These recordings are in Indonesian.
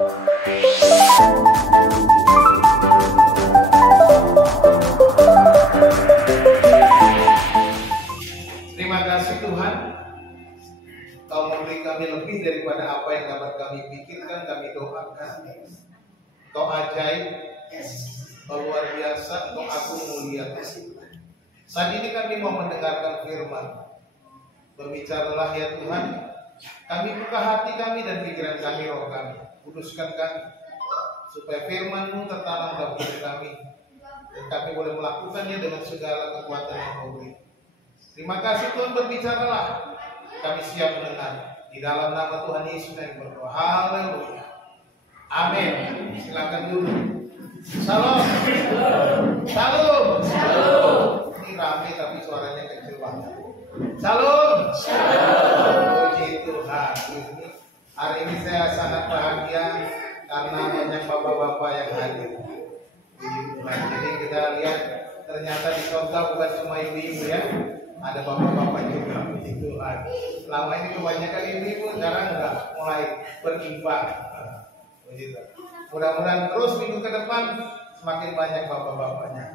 Terima kasih Tuhan, Kau memberi kami lebih daripada apa yang dapat kami pikirkan, kami doakan. Kau ajaib, Kau luar biasa, Kau agung mulia. Saat ini kami mau mendengarkan firman. Berbicaralah ya Tuhan, kami buka hati kami dan pikiran kami, roh kami. Kuduskan kami, supaya firman-Mu tertanam dalam hidup kami, dan kami boleh melakukannya dengan segala kekuatan yang Kau beri. Terima kasih Tuhan, berbicaralah. Kami siap mendengar. Di dalam nama Tuhan Yesus kami berdoa. Haleluya. Amin. Silakan dulu. Salam. Salam. Salam. Ini rame tapi suaranya kecil banget. Salam. Salam. Puji Tuhan. Hari ini saya sangat bahagia karena banyak bapak-bapak yang hadir. Puji Tuhan. Jadi kita lihat ternyata di kota bukan cuma ibu-ibu ya. Ada bapak-bapak juga, puji Tuhan. Selama ini kebanyakan ibu-ibu, sekarang enggak, mulai berimbang. Puji Tuhan. Mudah-mudahan terus minggu ke depan semakin banyak bapak-bapaknya.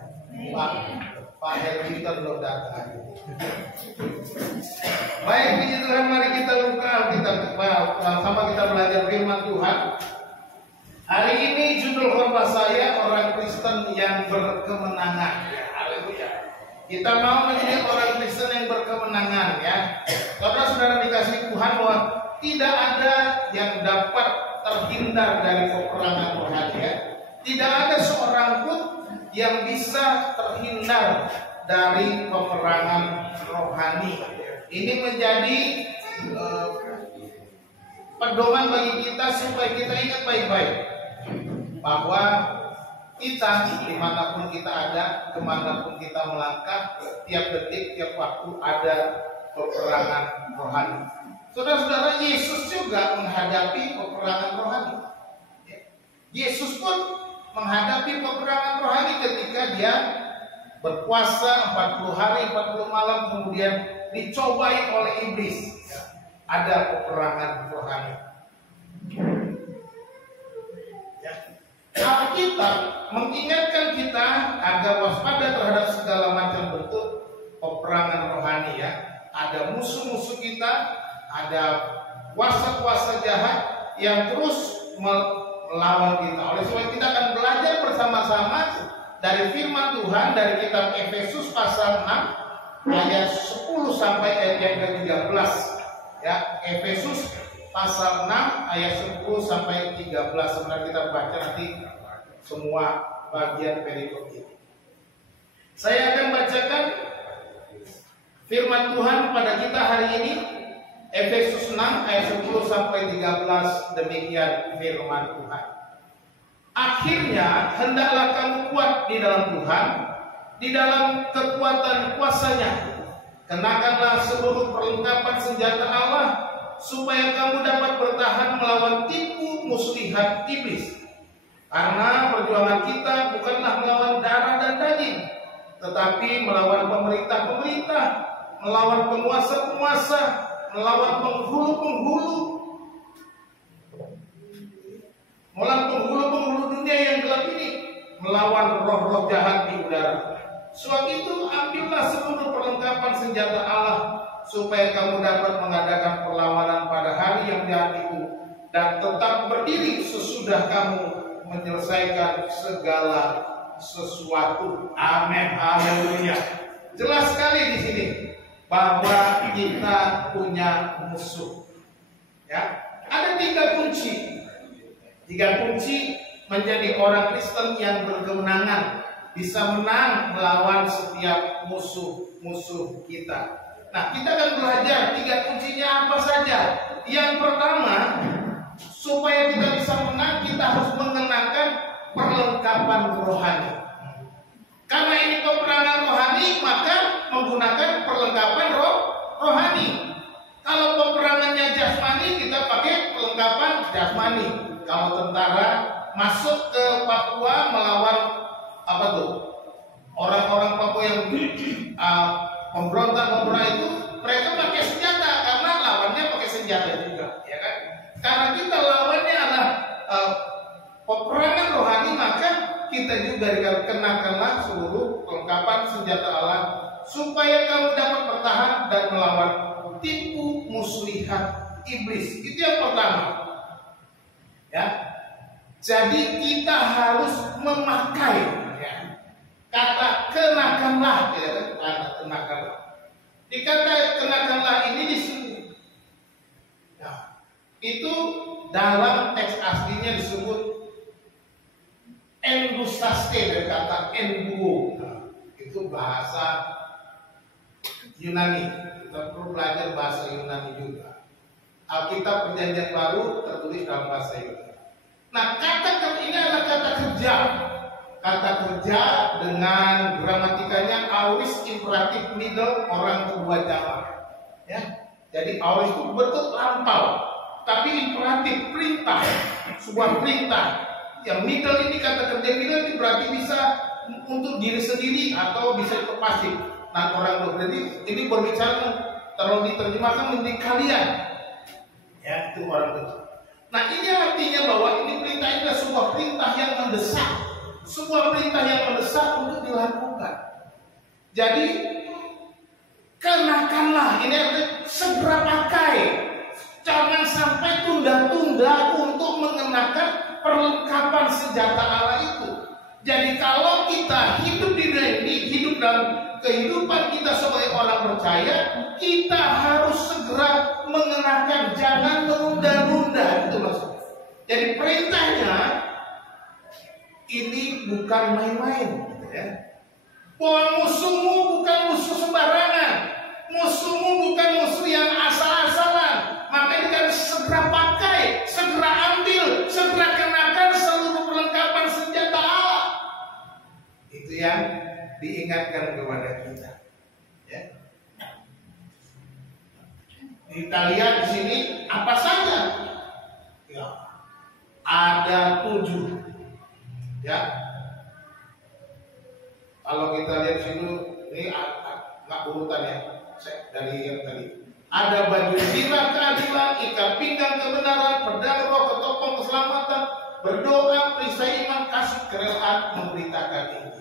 Pak Herwinter belum datang. Baik, puji Tuhan, mari kita buka Alkitab. Sama kita belajar firman Tuhan. Hari ini judul khotbah saya, orang Kristen yang berkemenangan. Haleluya. Kita mau menjadi orang Kristen yang berkemenangan ya. Saudara-saudara dikasih Tuhan bahwa tidak ada yang dapat terhindar dari peperangan rohani ya. Tidak ada seorang pun yang bisa terhindar dari peperangan rohani. Ini menjadi pedoman bagi kita supaya kita ingat baik-baik bahwa kita dimanapun kita ada, kemanapun kita melangkah, tiap detik, tiap waktu ada peperangan rohani. Saudara-saudara, Yesus juga menghadapi peperangan rohani. Yesus pun menghadapi peperangan rohani ketika dia berpuasa 40 hari, 40 malam, kemudian dicobai oleh iblis. Ada peperangan rohani. Alkitab mengingatkan kita agar waspada terhadap segala macam bentuk peperangan rohani ya. Ada musuh-musuh kita, ada kuasa-kuasa jahat yang terus melawan kita. Oleh sebab itu kita akan belajar bersama-sama dari firman Tuhan dari kitab Efesus pasal 6 ayat 10 sampai ayat yang ke-13 ya. Efesus pasal 6 ayat 10 sampai 13. Sebenarnya kita baca nanti semua bagian perikop ini. Saya akan bacakan firman Tuhan pada kita hari ini. Efesus 6 ayat 10 sampai 13. Demikian firman Tuhan. Akhirnya hendaklah kamu kuat di dalam Tuhan, di dalam kekuatan kuasa-Nya. Kenakanlah seluruh perlengkapan senjata Allah, supaya kamu dapat bertahan melawan tipu muslihat iblis. Karena perjuangan kita bukanlah melawan darah dan daging, tetapi melawan pemerintah-pemerintah, melawan penguasa-penguasa, melawan penghulu-penghulu, melawan penghulu-penghulu dunia yang gelap ini, melawan roh-roh jahat di udara. Sebab itu ambillah seluruh perlengkapan senjata Allah, supaya kamu dapat mengadakan perlawanan pada hari yang jahat itu, dan tetap berdiri sesudah kamu menyelesaikan segala sesuatu. Amin. Haleluya. Jelas sekali di sini bahwa kita punya musuh. Ya, ada 3 kunci. 3 kunci menjadi orang Kristen yang berkemenangan, bisa menang melawan setiap musuh-musuh kita. Nah, kita akan belajar 3 kuncinya apa saja. Yang pertama, supaya kita bisa menang, kita harus mengenakan perlengkapan rohani. Karena ini peperangan rohani, maka menggunakan perlengkapan rohani. Kalau peperangannya jasmani, kita pakai perlengkapan jasmani. Kalau tentara masuk ke Papua melawan apa tuh? Orang-orang Papua yang pemberontak itu, mereka pakai senjata karena lawannya pakai senjata juga, ya kan? Karena kita lawannya adalah kita juga dikatakan kenakanlah seluruh kelengkapan senjata Allah supaya kamu dapat bertahan dan melawan tipu muslihat iblis. Itu yang pertama. Ya. Jadi kita harus memakai ya, kata kenakanlah, ya, kata kenakanlah. Di kata kenakanlah ini disebut, ya, itu dalam teks aslinya disebut endusaste dari kata enduo. Nah, itu bahasa Yunani. Kita perlu belajar bahasa Yunani juga. Alkitab Perjanjian Baru tertulis dalam bahasa Yunani. Nah, kata ini adalah kata kerja. Kata kerja dengan gramatikanya aorist imperatif middle orang kedua jamak. Ya. Jadi aorist itu bentuk lampau, tapi imperatif perintah, sebuah perintah. Yang middle ini kata kerja middle ini berarti bisa untuk diri sendiri atau bisa untuk pasif. Nah, orang kedua berarti ini berbicara kalau diterjemahkan menjadi kalian. Ya, itu orang kedua. Nah, ini artinya bahwa ini perintah ini adalah sebuah perintah yang mendesak, sebuah perintah yang mendesak untuk dilakukan. Jadi kenakanlah, ini artinya segera pakai, jangan sampai tunda-tunda untuk mengenakan perlengkapan senjata Allah itu. Jadi kalau kita hidup di dunia ini, hidup dalam kehidupan kita sebagai orang percaya, kita harus segera mengenakan, jangan menunda-nunda, itu maksudnya. Jadi perintahnya ini bukan main-main, gitu ya. Bahwa musuhmu bukan musuh sembarangan, musuhmu bukan musuh yang asal-asalan. Maka kita segera pakai, segera ambil, segera kenakan seluruh perlengkapan senjata Allah. Itu yang diingatkan kepada kita. Ya. Kita lihat di sini apa saja. Ya. Ada 7. Ya. Kalau kita lihat sini, ini nggak urutan ya. Dari yang tadi. Ada baju zina keadilan, ikat pinggang kebenaran, pedang roh, ketopong keselamatan, berdoa, perisai iman, kasih kerelaan, memberitakan ini.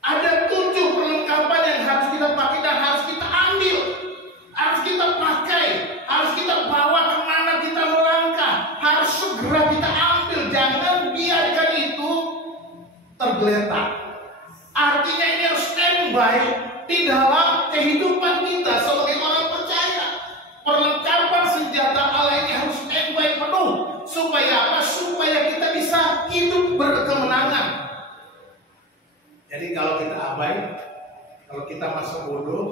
Ada 7 perlengkapan yang harus kita pakai dan harus kita ambil, harus kita pakai, harus kita bawa kemana kita melangkah, harus segera kita ambil, jangan biarkan itu tergeletak. Artinya ini harus standby di dalam kehidupan kita sebagai orang percaya. Perlengkapan senjata Allah ini harus standby penuh. Supaya apa? Supaya kita bisa hidup berkemenangan. Jadi kalau kita abai, kalau kita masuk bodoh,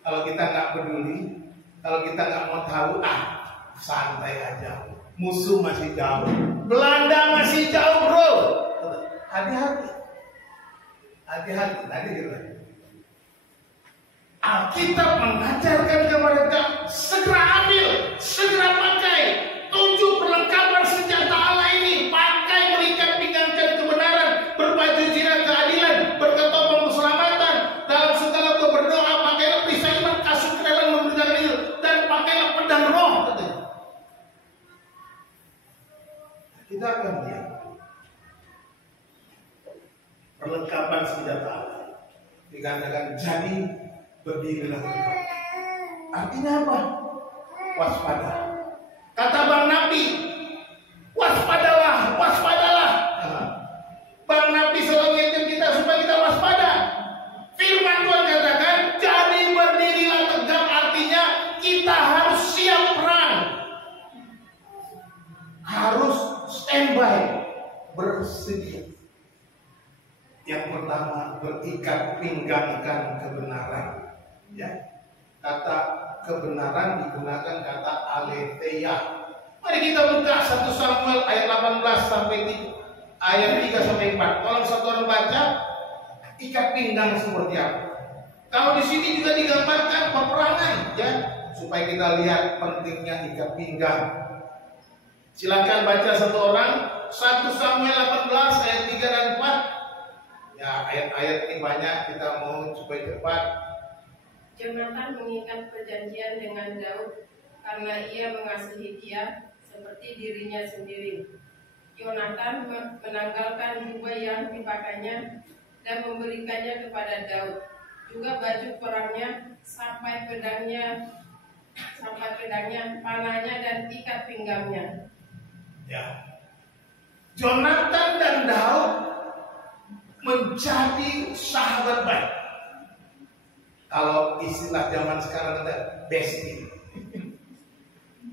kalau kita nggak peduli, kalau kita nggak mau tahu, santai aja. Musuh masih jauh, Belanda masih jauh, bro. Hati-hati, hati-hati. Tadi gitu. Alkitab mengajarkan kepada kita segera ambil, segera pakai 7 perlengkapan senjata Allah ini. Pakai, berikan pinggang kebenaran, berbaju zina keadilan, berketopong keselamatan, dalam segala berdoa, pakailah perisai iman, kasih kerelaan, memberitakan ini, dan pakailah pedang roh. Kita akan lihat perlengkapan senjata Allah. Dikatakan jadi berdirilah tegak. Artinya apa? Waspada. Kata Bang Nabi, waspadalah, waspadalah. Bang Nabi selalu mengingatkan kita supaya kita waspada. Firman Tuhan katakan, jadi berdirilah tegak, artinya kita harus siap perang, harus standby, bersedia. Yang pertama, berikat pinggangkan kebenaran. Ya, kata kebenaran digunakan kata aletheia. Mari kita buka 1 Samuel ayat 18 sampai 3, ayat 3 sampai 4. Tolong satu orang baca, ikat pinggang seperti apa. Kalau di sini juga digambarkan peperangan, ya, supaya kita lihat pentingnya ikat pinggang. Silakan baca satu orang, 1 Samuel 18 ayat 3 dan 4. Ya, ayat-ayat ini banyak, kita mau supaya cepat. Jonatan mengikat perjanjian dengan Daud karena ia mengasihi dia seperti dirinya sendiri. Yonatan menanggalkan jubah yang dipakainya dan memberikannya kepada Daud, juga baju perangnya, sampai pedangnya, panahnya dan ikat pinggangnya. Ya. Yonatan dan Daud menjadi sahabat baik. Kalau istilah zaman sekarang ada bestie.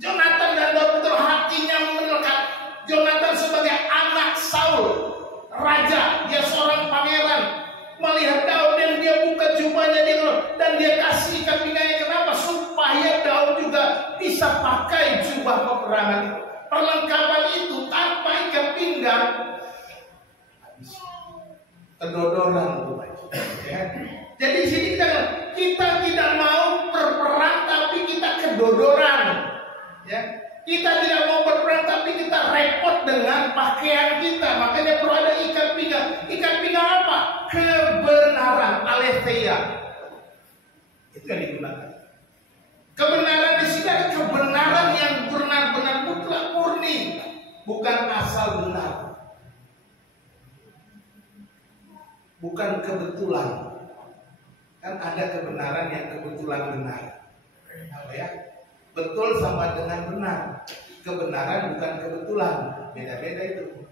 Yonatan dan Daud betul hatinya melekat. Yonatan sebagai anak Saul, raja, dia seorang pangeran, melihat Daud dan dia buka jubahnya dan dia kasih ikat pinggangnya. Kenapa? Supaya Daud juga bisa pakai jubah peperangan itu. Perlengkapan itu tanpa ikat pinggang habis kedodoran itu. Ya. Jadi di sini kita tidak mau berperang tapi kita kedodoran. Ya. Kita tidak mau berperang tapi kita repot dengan pakaian kita. Makanya perlu ada ikat pinggang. Ikat pinggang apa? Kebenaran, aletheia. Itu yang digunakan. Kebenaran di sini ada kebenaran yang benar-benar mutlak murni, bukan asal benar. Bukan kebetulan. Kan ada kebenaran yang kebetulan benar. Apa ya? Betul sama dengan benar. Kebenaran bukan kebetulan. Beda-beda itu.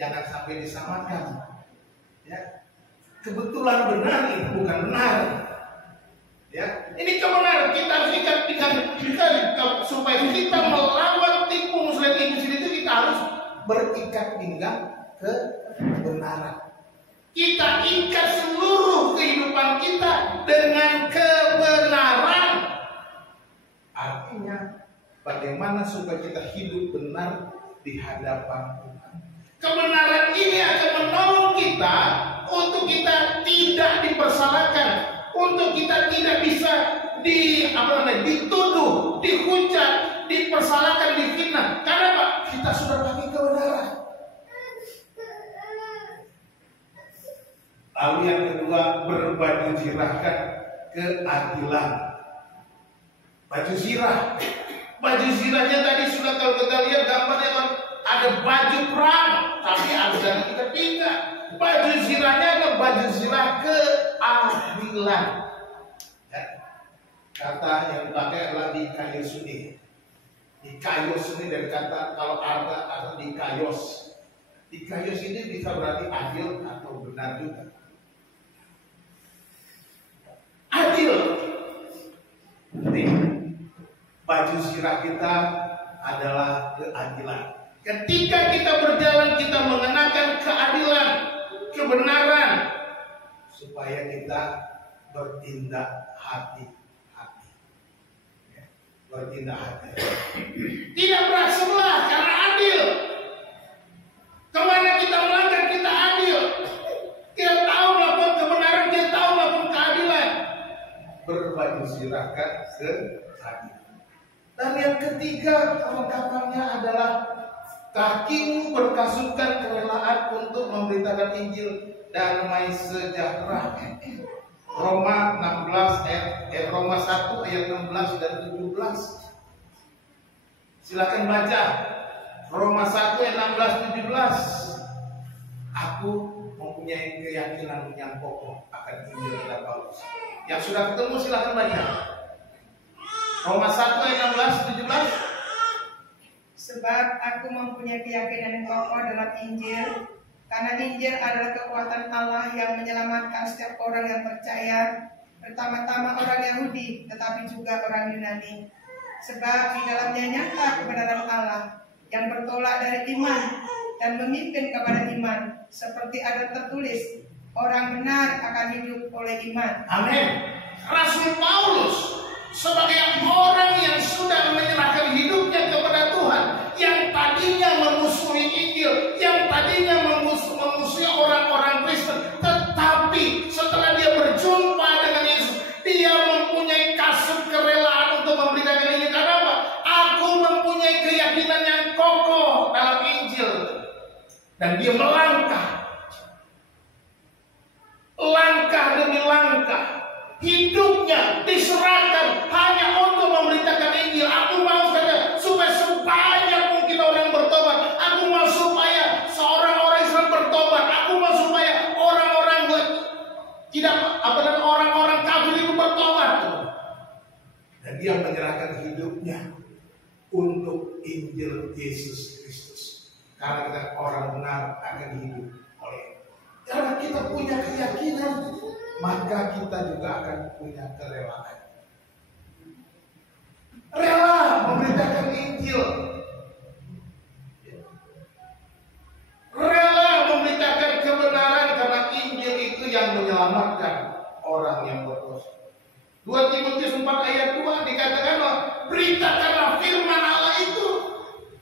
Jangan sampai disamakan. Ya. Kebetulan benar itu bukan benar. Ya. Ini kebenaran. Kita harus ikat pinggang kita supaya kita melawan tipu muslim itu kita harus berikat pinggang kebenaran. Kita ikat seluruh kehidupan kita dengan kebenaran. Artinya bagaimana supaya kita hidup benar di hadapan Tuhan. Kebenaran ini akan menolong kita untuk kita tidak dipersalahkan, untuk kita tidak bisa dituduh, dihujat, dipersalahkan, difitnah. Karena Pak, kita sudah pakai kebenaran. Lalu yang kedua, berbaju zirahkan keadilan. Baju zirah. Baju zirahnya tadi sudah kalau kita lihat gambarnya kan ada baju perang, tapi ada kita pinggang. Baju zirahnya adalah baju zirah keadilan. Ya. Kata yang dipakai adalah dikayos ini. Dikayos ini dari kata kalau ada dikayos. Dikayos ini bisa berarti adil atau benar juga. Adil. Jadi baju zirah kita adalah keadilan. Ketika kita berjalan, kita mengenakan keadilan, kebenaran, supaya kita bertindak hati-hati. Bertindak hati. Tidak berat sebelah karena adil. Kemana kita melangkah kita adil. Kita tahu melakukan kebenaran, kita tahu melakukan keadilan. Berbaju zirahkan keadilan. Dan yang ketiga kelengkapannya adalah kakimu berkasutkan kerelaan untuk memberitakan Injil damai sejahtera. Roma 1 ayat 16 dan 17. Silakan baca. Roma 1 ayat 16 17. Aku mempunyai keyakinan yang kokoh akan Injil dan Paulus. Yang sudah ketemu silakan baca. Roma 1 ayat 16 17. Sebab aku mempunyai keyakinan yang kokoh dalam Injil, karena Injil adalah kekuatan Allah yang menyelamatkan setiap orang yang percaya, pertama-tama orang Yahudi, tetapi juga orang Yunani. Sebab di dalamnya nyata kebenaran Allah yang bertolak dari iman dan memimpin kepada iman, seperti ada tertulis, orang benar akan hidup oleh iman. Amin. Rasul Paulus sebagai orang yang sudah menyerahkan hidupnya kepada Tuhan, yang tadinya memusuhi Injil, yang tadinya memusuhi orang-orang Kristen, tetapi setelah dia berjumpa dengan Yesus, dia mempunyai kasut kerelaan untuk memberitakan ini. Karena apa? Aku mempunyai keyakinan yang kokoh dalam Injil, dan dia melangkah, langkah demi langkah. Hidupnya diserahkan hanya untuk memberitakan Injil. Aku mau supaya sebanyak mungkin orang bertobat. Aku mau supaya Injil Yesus Kristus. Karena kita orang benar akan hidup oleh. Karena kita punya keyakinan, maka kita juga akan punya kerelaan. Rela memberitakan Injil. Rela memberitakan kebenaran karena Injil itu yang menyelamatkan orang yang berdosa. 2 Timotius 4 ayat 2 dikatakan, beritakanlah firman Allah itu.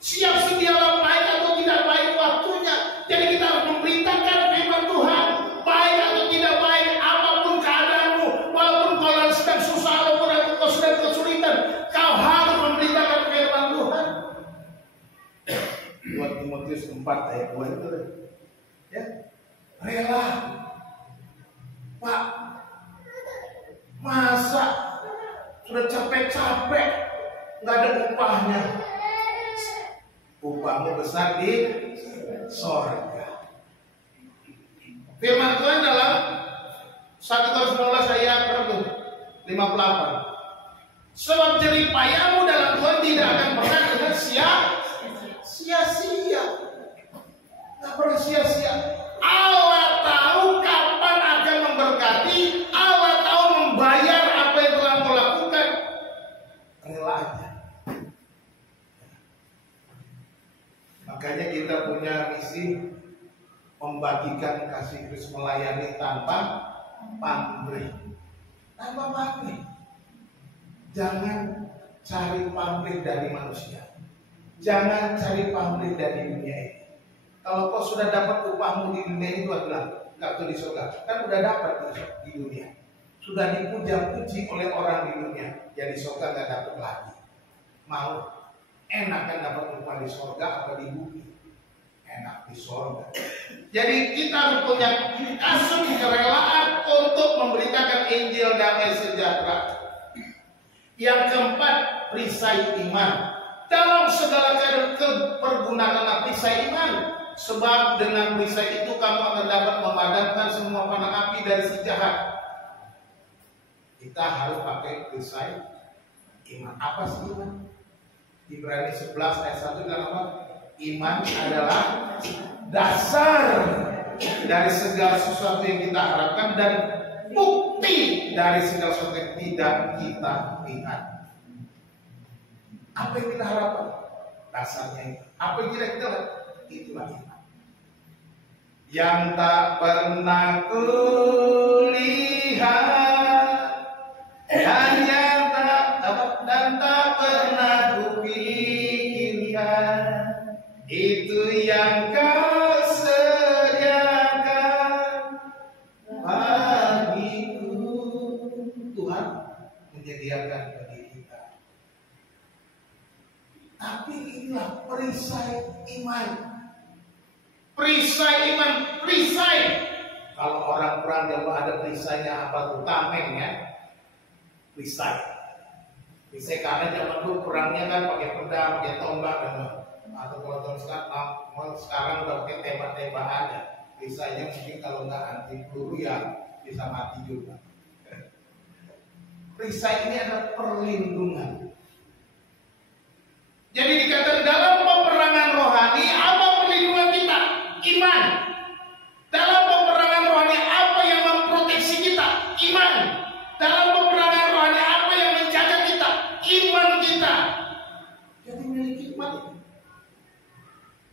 Siap sedialah baik atau tidak baik waktunya. Jadi kita harus memberitakan firman Tuhan. Baik atau tidak baik, apapun keadaanmu, walaupun kau sedang susah, walaupun kau sedang kesulitan, kau harus memberitakan firman Tuhan. 2 Timotius 4 ayat 2 itu. Ya, rela. Pak, masa sudah capek-capek nggak ada upahnya? Upahmu besar di sorga. Firman Tuhan dalam 1 Korintus ayat 58. Sebab jerih payahmu dalam Tuhan tidak akan pernah dengan sia-sia. Nggak pernah sia-sia. Allah tahu kapan akan memberkati. Allah tahu membayar apa yang telah kau lakukan. Rela aja. Makanya kita punya misi membagikan kasih Kristus, melayani tanpa pamrih. Tanpa pamrih. Jangan cari pamrih dari manusia. Jangan cari pamrih dari dunia ini. Kalau kau sudah dapat upahmu di dunia ini, Tuhan bilang, enggak tuh di surga. Kan udah dapat di dunia. Sudah dipuja-puji oleh orang di dunia. Ya di surga enggak dapat lagi. Mau enak kan dapat upah di surga apa di bumi? Enak di surga. Jadi kita harus punya kasih kerelaan untuk memberitakan Injil damai sejahtera. Yang keempat, perisai iman. Dalam segala kepergunaanlah perisai iman. Sebab dengan perisai itu kamu akan dapat memadamkan semua panah api dari si jahat. Kita harus pakai perisai iman. Apa sih iman? Ibrani 11 ayat 1 bilang apa? Iman adalah dasar dari segala sesuatu yang kita harapkan dan bukti dari segala sesuatu yang tidak kita lihat. Apa yang kita harapkan? Dasarnya itu. Apa yang tidak kita lihat? Itulah iman. Yang tak pernah kulihat dan tak pernah kupikirkan, itu yang kau sediakan bagiku. Tuhan menyediakan bagi kita. Tapi inilah perisai iman. Perisai iman, perisai. Kalau orang perang yang ada perisainya apa tuh? Tameng ya. Perisai. Perisai karena zaman dulu perangnya kan pakai pedang, pakai tombak dan atau kalau sekarang udah pakai tembak-tembakan ya. Perisainya mungkin kalau nggak anti peluru ya bisa mati juga. Perisai ini adalah perlindungan. Jadi dikatakan dalam peperangan rohani apa perlindungan kita? Iman. Dalam peperangan rohani apa yang memproteksi kita? Iman. Dalam peperangan rohani apa yang menjaga kita? Iman kita. Jadi miliki iman.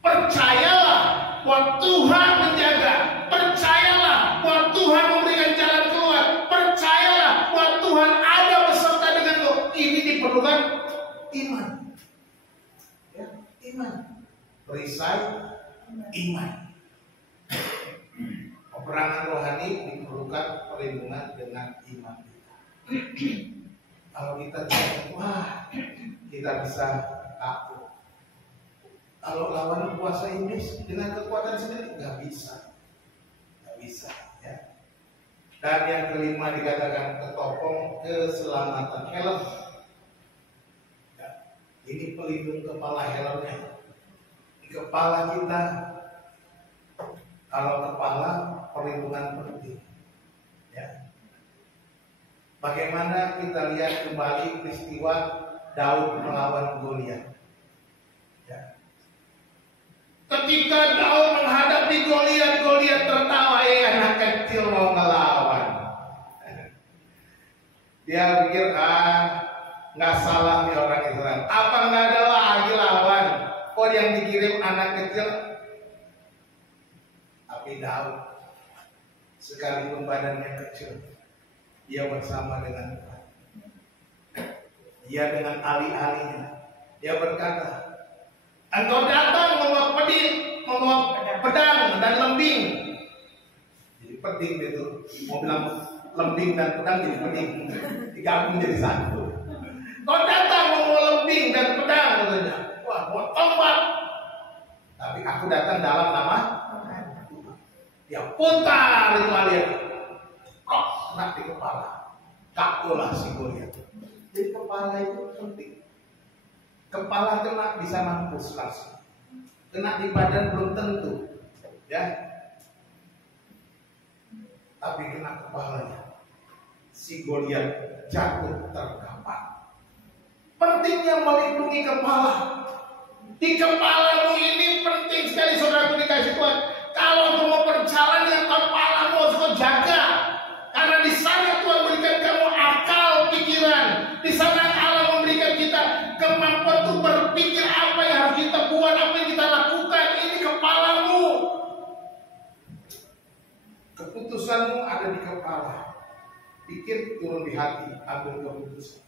Percayalah bahwa Tuhan menjaga. Percayalah bahwa Tuhan memberikan jalan keluar. Percayalah bahwa Tuhan ada beserta denganmu. Ini diperlukan iman. Ya, iman. Perisai iman. Peperangan rohani diperlukan perlindungan dengan iman kita. Kalau kita tidak, wah, kita bisa takut. Kalau lawan kuasa iblis dengan kekuatan sendiri nggak bisa, ya. Dan yang kelima dikatakan ketopong keselamatan, helm. Ya. Ini pelindung kepala helmnya. Di kepala kita, kalau kepala perlindungan penting. Ya. Bagaimana kita lihat kembali peristiwa Daud melawan Goliat. Ya. Ketika Daud menghadapi Goliat, Goliat tertawa, anak kecil mau ngelawan. Dia pikir, nggak salah nih orang Israel. Apa nggak ada lagi lawan? Kok yang dikirim anak kecil? Tapi Daud, sekalipun badannya kecil, dia bersama dengan Tuhan. Dia dengan alih-alihnya, dia berkata, engkau datang membawa pedang dan lembing. Jadi peding itu, mau bilang lembing dan pedang jadi peding, digabung jadi satu. Kau datang membawa lembing dan pedang, katanya. Wah, buat tombak. Tapi aku datang dalam nama Tuhan. Dia putar itu alih. Kok kena di kepala. Kakulah si Goliat. Jadi kepala itu penting. Kepala kena bisa mampus langsung. Kena di badan belum tentu, ya. Tapi kena kepalanya, si Goliat jatuh terkapar. Pentingnya melindungi kepala. Di kepalamu ini penting sekali, saudaraku dikasih Tuhan. Kalau kamu mau berjalan dengan kepalamu harus kau jaga. Karena di sana Tuhan berikan kamu akal pikiran. Di sana Allah memberikan kita kemampuan untuk berpikir apa yang harus kita buat, apa yang kita lakukan. Ini kepalamu. Keputusanmu ada di kepala. Pikir turun di hati, ambil keputusan.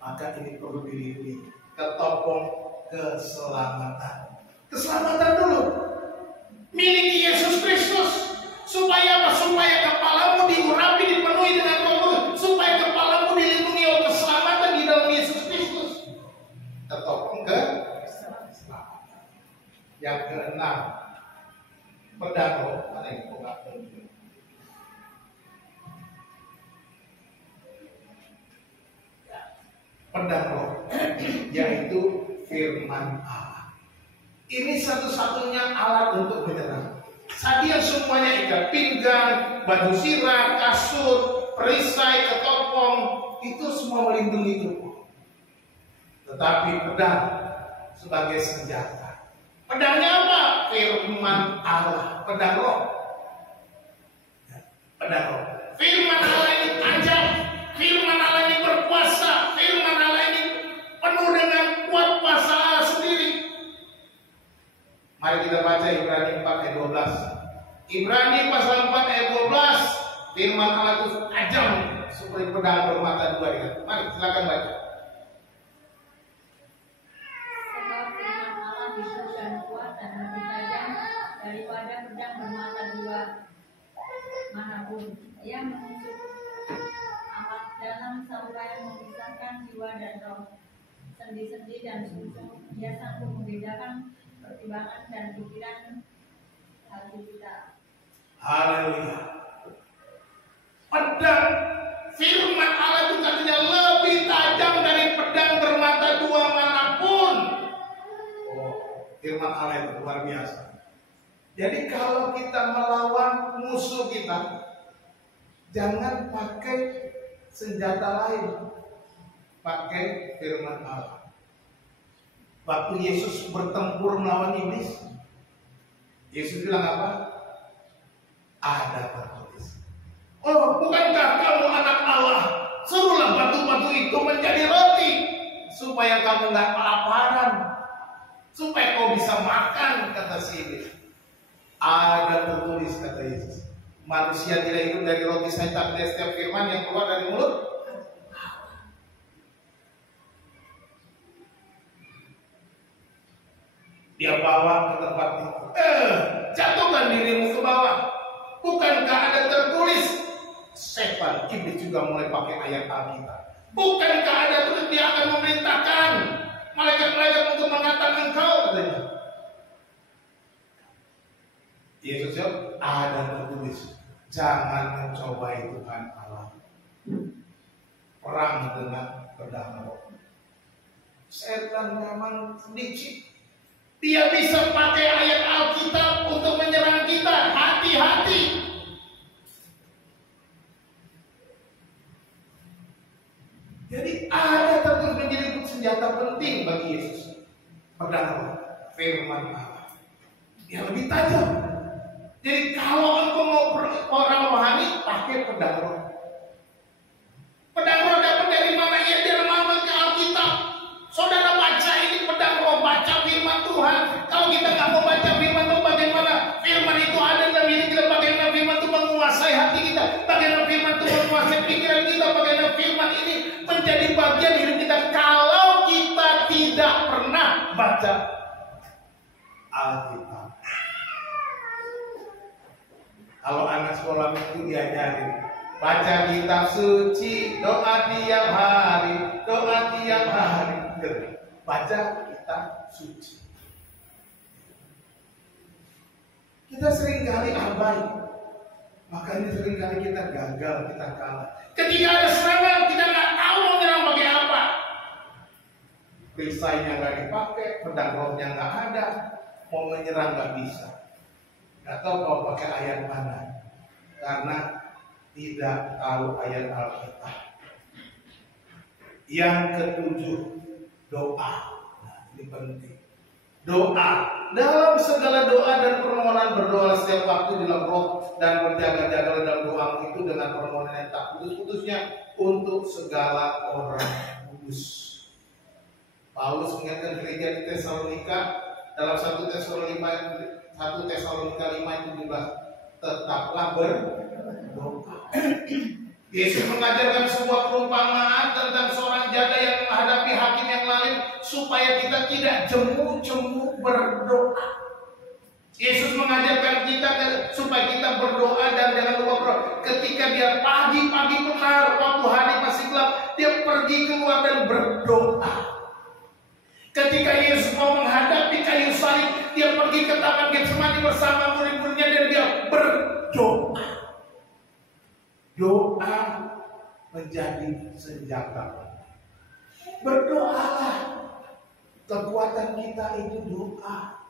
Maka ini perlu dilindungi. Ketopong keselamatan. Keselamatan dulu. Miliki Yesus Kristus. Supaya apa? Supaya kepalamu diurapi, dipenuhi dengan Roh Kudus. Supaya kepalamu dilindungi oleh keselamatan di dalam Yesus Kristus. Ketopong keselamatan. Yang keenam, pedang roh. Mana yang kau nggak tunjuk? Pedang roh, yaitu firman Allah. Ini satu-satunya alat untuk menyerang. Tadi yang semuanya ikat pinggang, baju sirah, kasut, perisai, ketopong, itu semua melindungi tubuh. Tetapi pedang sebagai senjata. Pedangnya apa? Firman Allah. Pedang roh. Pedang roh. Firman Allah ini tajam. Firman Allah ini berkuasa. Firman Allah ini penuh dengan kuat kuasa Allah sendiri. Mari kita baca Ibrani 4 ayat 12. Ibrani pasal 4 ayat 12. Firman Allah itu tajam seperti pedang bermata dua. Mari silakan baca. Sebab firman Allah hidup dan kuat dan lebih tajam daripada pedang bermata dua manapun. Ia menusuk amat dalam sampai memisahkan jiwa dan roh, sendi-sendi dan sumsum. Ia sanggup membedakan pertimbangan dan pikiran hati kita. Haleluya. Pedang firman Allah itu katanya lebih tajam dari pedang bermata dua manapun. Oh, firman Allah itu luar biasa. Jadi kalau kita melawan musuh kita, jangan pakai senjata lain, pakai firman Allah. Waktu Yesus bertempur melawan iblis, Yesus bilang apa? Ada tertulis. Oh, bukankah kamu anak Allah? Suruhlah batu-batu itu menjadi roti, supaya kamu nggak kelaparan, supaya kau bisa makan, kata si iblis. Ada tertulis, kata Yesus. Manusia tidak hidup dari roti saja, tapi dari setiap firman yang keluar dari mulut. Dia bawa ke tempat itu. Jatuhkan dirimu ke bawah. Bukankah ada tertulis? Setan, iblis juga mulai pakai ayat Alkitab. Bukankah ada tertulis dia akan memerintahkan malaikat-malaikat untuk mengatang engkau, katanya. Yesus jawab, ada tertulis. Jangan mencobai Tuhan Allah. Perang dengan pedang roh. Setan memang licik. Dia bisa pakai ayat Alkitab untuk menyerang kita. Hati-hati. Jadi ada tertulis menjadi senjata penting bagi Yesus. Pedang roh, firman Allah. dia lebih tajam. Jadi kalau engkau mau orang rohani, pakai pedang roh. Pedang roh dapat dari mana? Ya dari mana ke Alkitab. Saudara baca ini pedang roh, baca firman Tuhan. Kalau kita nggak mau baca firman Tuhan, bagaimana? Firman itu ada dalam diri kita. Bagaimana firman itu menguasai hati kita? Bagaimana firman itu menguasai pikiran kita? Bagaimana firman ini menjadi bagian hidup kita? Kalau kita tidak pernah baca Alkitab. Kalau anak sekolah minggu diajarin baca kitab suci, doa tiap hari, doa tiap hari. Baca kitab suci. Kita seringkali abai, makanya seringkali kita gagal, kita kalah. Ketika ada serangan, kita nggak tahu mau menyerang pakai apa. Perisainya nggak dipakai, pedang rohnya nggak ada, mau menyerang nggak bisa. Nggak tahu mau pakai ayat mana, karena tidak tahu ayat Alkitab. Yang ketujuh, doa. Nah, ini penting. Doa. Dalam segala doa dan permohonan berdoa setiap waktu dalam roh dan berjaga-jaga dalam doa itu dengan permohonan yang tak putus-putusnya untuk segala orang kudus. Paulus mengingatkan gereja di Tesalonika dalam 1 Tesalonika 5:17, tetaplah berdoa. Yesus mengajarkan sebuah perumpamaan tentang seorang janda yang menghadapi hakim yang lalim supaya kita tidak jemu-jemu berdoa. Yesus mengajarkan kita supaya kita berdoa dan jangan lupa berdoa. Ketika dia pagi-pagi benar waktu hari masih gelap, dia pergi keluar dan berdoa. Ketika Yesus mau menghadapi kayu salib, dia pergi ke taman Getsemani bersama murid-muridnya dan dia berdoa. Doa menjadi senjata. Berdoalah. Kekuatan kita itu doa.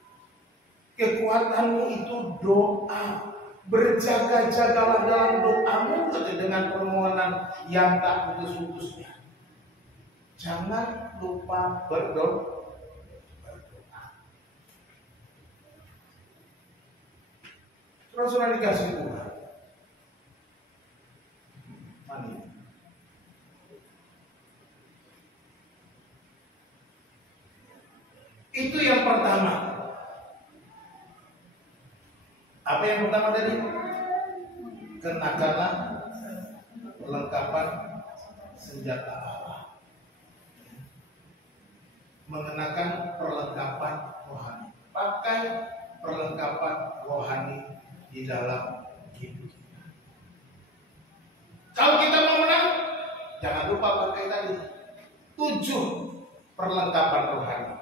Kekuatanmu itu doa. Berjaga-jagalah dalam doamu dengan permohonan yang tak putus-putusnya. Jangan lupa berdoa. Saudara dikasih Tuhan. Mari. Itu yang pertama. Apa yang pertama tadi? Kenakanlah perlengkapan senjata Allah. Mengenakan perlengkapan rohani. Pakai perlengkapan rohani di dalam hidup kita. Kalau kita mau menang, jangan lupa pakai tadi 7 perlengkapan rohani.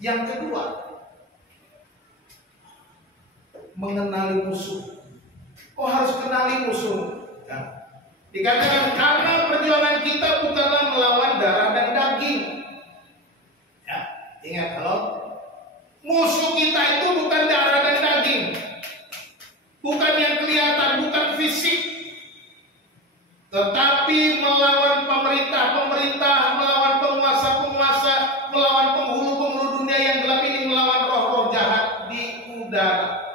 Yang kedua, mengenali musuh. Oh, harus kenali musuh. Ya. Dikatakan karena perjuangan kita bukanlah melawan darah dan daging. Ya, ingat kalau musuh kita itu bukan darah dan daging, bukan yang kelihatan, bukan fisik, tetapi melawan pemerintah-pemerintah, melawan penguasa-penguasa, melawan penghulu-penghulu dunia yang gelap ini, melawan roh-roh jahat di udara.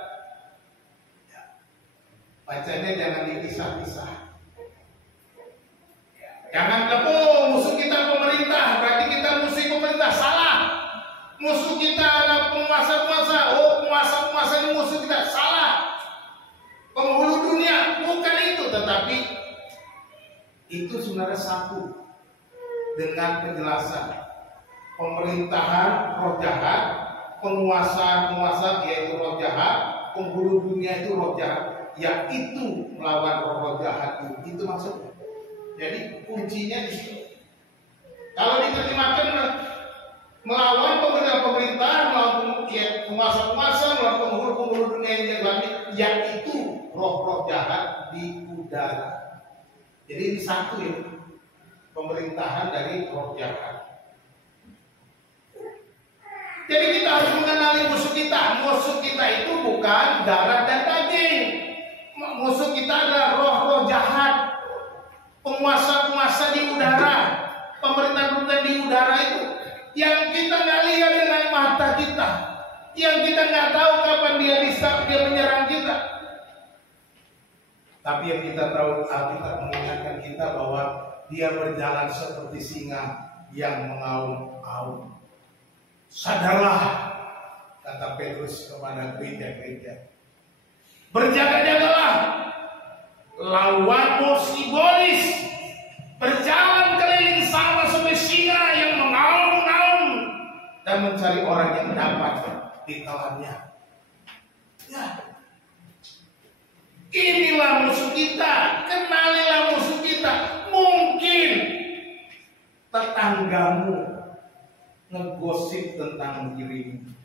Ya. Bacanya jangan dipisah-pisah. Jangan musuh kita pemerintah, berarti kita musuh pemerintah. Salah. Musuh kita adalah penguasa-penguasa. Oh, penguasa-penguasa ini musuh kita. Salah. Penghulu dunia, bukan itu, tetapi itu sebenarnya satu dengan penjelasan pemerintahan roh jahat, penguasa-penguasa yaitu roh jahat, penghulu dunia itu roh jahat, yaitu melawan roh jahat itu maksudnya. Jadi kuncinya di situ. Kalau diterjemahkan melawan pemerintah, melawan penguasa-penguasa, melawan penghulu-penghulu dunia yang gelap, yaitu roh-roh jahat di udara. Jadi ini satu ya, pemerintahan dari roh jahat. Jadi kita harus mengenali musuh kita. Musuh kita itu bukan darah dan daging. Musuh kita adalah roh-roh jahat, penguasa-penguasa di udara, pemerintah-pemerintah di udara itu, yang kita nggak lihat dengan mata kita, yang kita nggak tahu kapan dia menyerang kita. Tapi yang kita tahu, Alkitab mengingatkan kita bahwa dia berjalan seperti singa yang mengaum-aum. Sadarlah, kata Petrus kepada gereja-gereja. Berjaga-jagalah, lawanmu Sibolis berjalan keliling sama seperti singa yang mengaum-aum dan mencari orang yang dapat ditelannya. Ya. Inilah musuh kita, kenalilah musuh kita. Mungkin tetanggamu ngegosip tentang dirimu,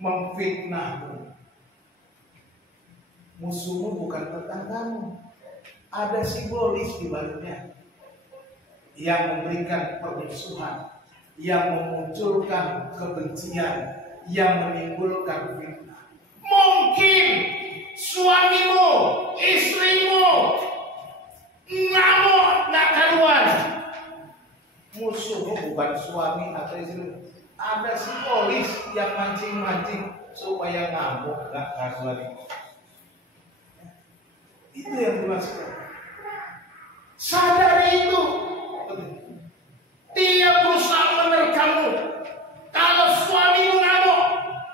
memfitnahmu. Musuhmu bukan tetanggamu, ada Sibolis di baliknya yang memberikan permusuhan, yang memunculkan kebencian, yang menimbulkan fitnah. Mungkin suamimu, istrimu ngamuk nggak karuan. Musuhmu bukan suami atau istri, ada Sibolis yang mancing-mancing supaya ngamuk nggak karuan. Itu yang dimaksud. Sadari itu. Dia berusaha menerkammu. Kalau suamimu ngamuk,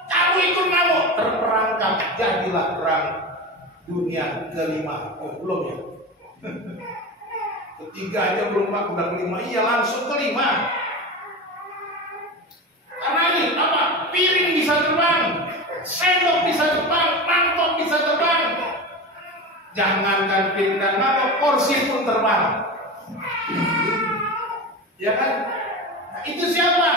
kamu ikut ngamuk, terperangkap, jadilah perang dunia kelima. Belum ya? Ketiga aja belum, Pak, udah kelima. Iya, langsung kelima. Karena ini apa? Piring bisa terbang, sendok bisa terbang, mangkok bisa terbang. Jangankan piring dan mangkok, kursi pun terbang. Ya kan? Nah, itu siapa?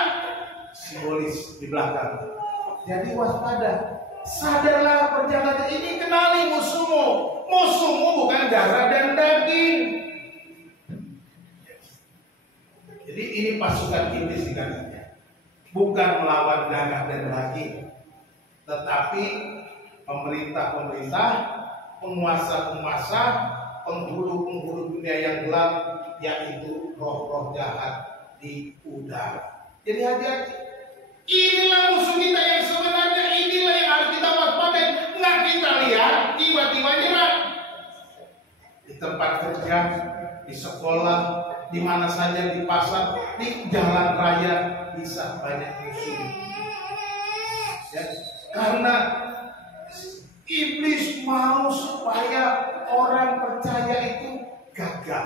Sibolis di belakang. Jadi waspada. Sadarlah, perjalanan ini, kenali musuhmu. Musuhmu bukan darah dan daging. Jadi ini pasukan iblis dikatakan. Bukan melawan darah dan daging, tetapi pemerintah-pemerintah, penguasa-penguasa, penghulu-penghulu dunia yang gelap, yaitu roh-roh jahat di udara. Jadi hati-hati. Inilah musuh kita yang sebenarnya, inilah yang harus kita waspadai. Nggak kita lihat, tiba-tiba nyerang. Di tempat kerja, di sekolah, di mana saja, di pasar, di jalan raya, bisa banyak musuh. Ya, karena iblis mau supaya orang percaya itu gagal.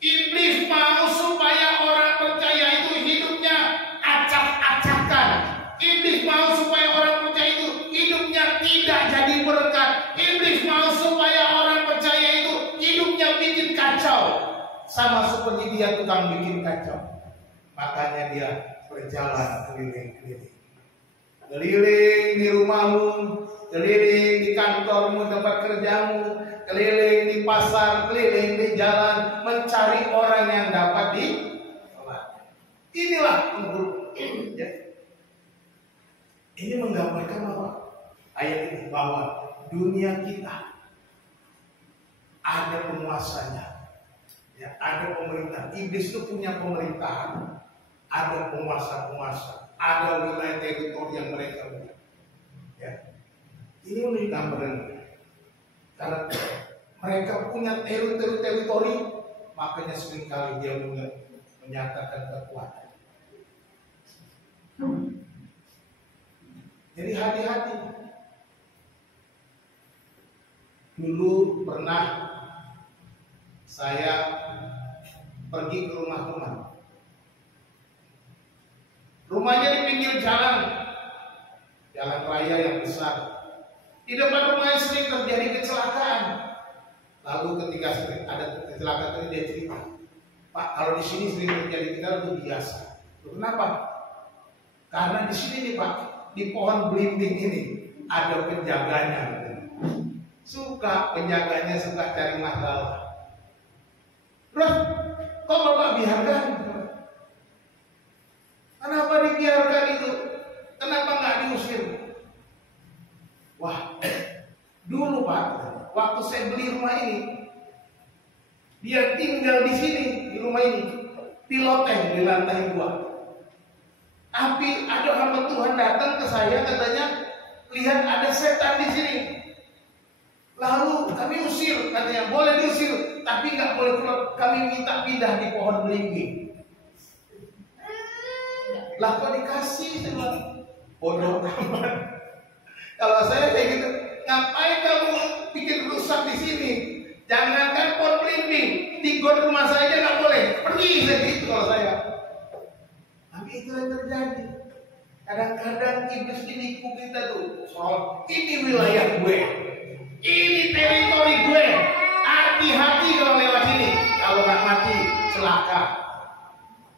Iblis mau supaya orang percaya itu hidupnya acak-acakan. Iblis mau supaya orang percaya itu hidupnya tidak jadi berkat. Iblis mau supaya orang percaya itu hidupnya bikin kacau. Sama seperti dia tukang bikin kacau. Makanya dia berjalan keliling-keliling. Keliling di rumahmu, keliling di kantormu, tempat kerjamu, keliling di pasar, keliling di jalan, mencari orang yang dapat ditelan. Inilah menurut ya. Ini menggambarkan bahwa ayat ini, bahwa dunia kita ada penguasanya, ya, ada pemerintah. Iblis itu punya pemerintahan, ada penguasa-penguasa, ada wilayah teritori yang mereka punya. Ya. Ini menjadi gambaran. Karena mereka punya teritori, makanya seringkali dia menyatakan kekuatan. Jadi hati-hati. Dulu pernah saya pergi ke rumah teman. Rumahnya di pinggir jalan raya yang besar. Di depan rumahnya sering terjadi kecelakaan. Lalu ketika ada kecelakaan ini dia cerita, Pak, kalau di sini sering terjadi kecelakaan itu biasa. Kenapa? Karena di sini nih Pak, di pohon belimbing ini ada penjaganya. Penjaganya suka cari masalah. Terus, kok Bapak biarkan? Kenapa dibiarkan itu? Kenapa nggak diusir? Wah, dulu Pak, waktu saya beli rumah ini, dia tinggal di sini, di rumah ini, di loteng, di lantai 2. Tapi ada hamba Tuhan datang ke saya. saya katanya lihat ada setan di sini. Lalu kami usir, katanya boleh diusir, tapi nggak boleh keluar. Kami minta pindah di pohon belimbing. Lah kok dikasih sama bodoh amat. Kalau saya kayak gitu, ngapain kamu bikin rusak di sini? Jangankan pohon belimbing, di got rumah saya aja nggak boleh. Pergi gitu kalau saya. Tapi itu yang terjadi. Kadang-kadang iblis menipu kita tuh soal ini wilayah gue, ini teritori gue. Hati-hati kalau lewat sini, kalau nggak mati celaka.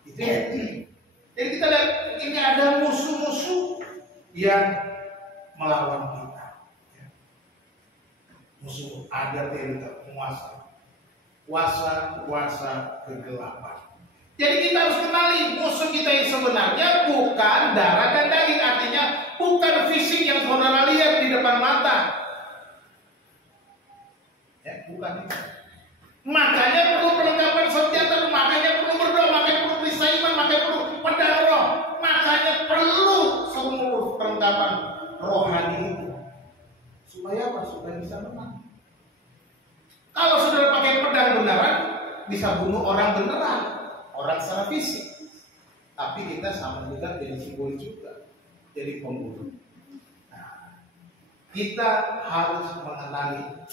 Itu ya. Jadi kita lihat ini ada musuh-musuh yang melawan kita. Musuh ada teritori kuasa kegelapan. Jadi kita harus kenali musuh kita yang sebenarnya bukan darah dan daging, artinya bukan fisik yang saudara lihat di depan mata. Ya, bukan itu. Makanya perlu perlengkapan senjata, makanya perlu berdoa, makanya perlu perisai iman, makanya perlu pedang roh, makanya perlu seluruh perlengkapan rohani itu. Supaya apa? Supaya bisa menang. Kalau saudara pakai pedang beneran, bisa bunuh orang beneran. Orang secara fisik, tapi kita sama juga jadi simbol juga, jadi pembunuh. Nah, kita harus mengenali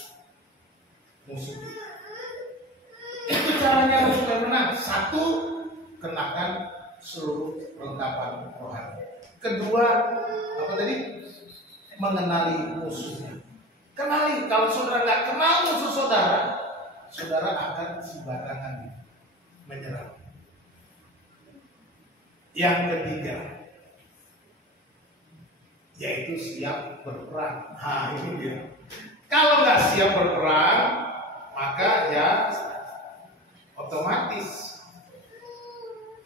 musuh kita. Itu caranya supaya menang. Satu, kenakan seluruh perlengkapan rohani. Kedua, apa tadi? Mengenali musuhnya. Kenali. Kalau saudara nggak kenal musuh saudara, saudara akan sembarangan menyerang. Yang ketiga, yaitu siap berperang. Nah ini dia. Kalau nggak siap berperang, maka ya otomatis.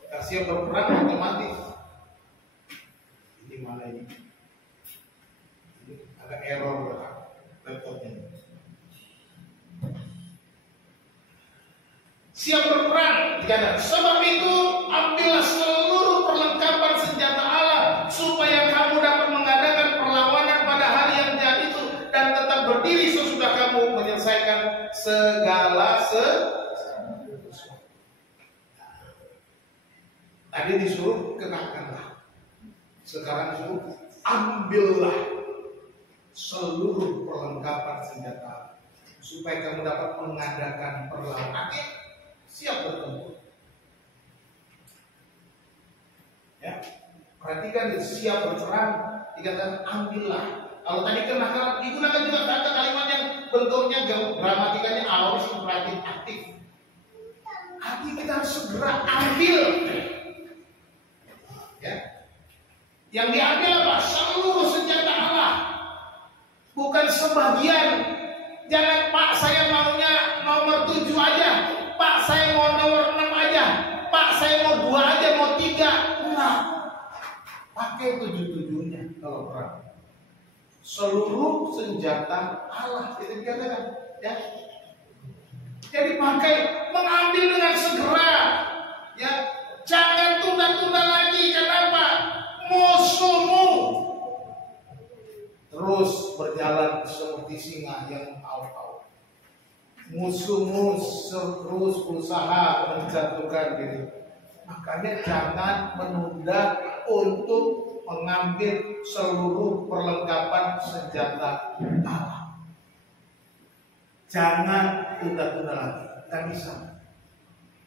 Nggak siap berperang otomatis. Ini mana ini? Ini agak error laptopnya. Siap berperang, dikatakan. Sebab itu ambillah seluruh perlengkapan senjata Allah supaya kamu dapat mengadakan perlawanan pada hari yang jahat itu dan tetap berdiri sesudah kamu menyelesaikan segala sesuatu. Tadi disuruh kenakanlah, sekarang disuruh ambillah seluruh perlengkapan senjata Allah supaya kamu dapat mengadakan perlawanan. Siap bertempur. Ya, perhatikan siap berperang, dikatakan ambillah. Kalau tadi kenakan digunakan juga kata kalimat yang bentuknya gramatikanya aorist imperatif aktif. Artinya kita harus segera ambil. Ya. Yang diambil apa? Seluruh senjata Allah, bukan sebagian. Jangan Pak saya maunya nomor 7 aja. Pak saya mau nomor 6 aja. Pak saya mau 2 aja, mau 3. Enggak. Pakai 7-7-nya kalau perang. Seluruh senjata Allah itu dikatakan, ya. Jadi pakai, mengambil dengan segera. Ya, jangan tunda-tunda lagi. Kenapa? Musuhmu terus berjalan seperti singa yang au-au. Musuhmu terus berusaha menjatuhkan diri. Makanya jangan menunda untuk mengambil seluruh perlengkapan senjata Allah. Jangan tunda-tunda lagi. Kita bisa.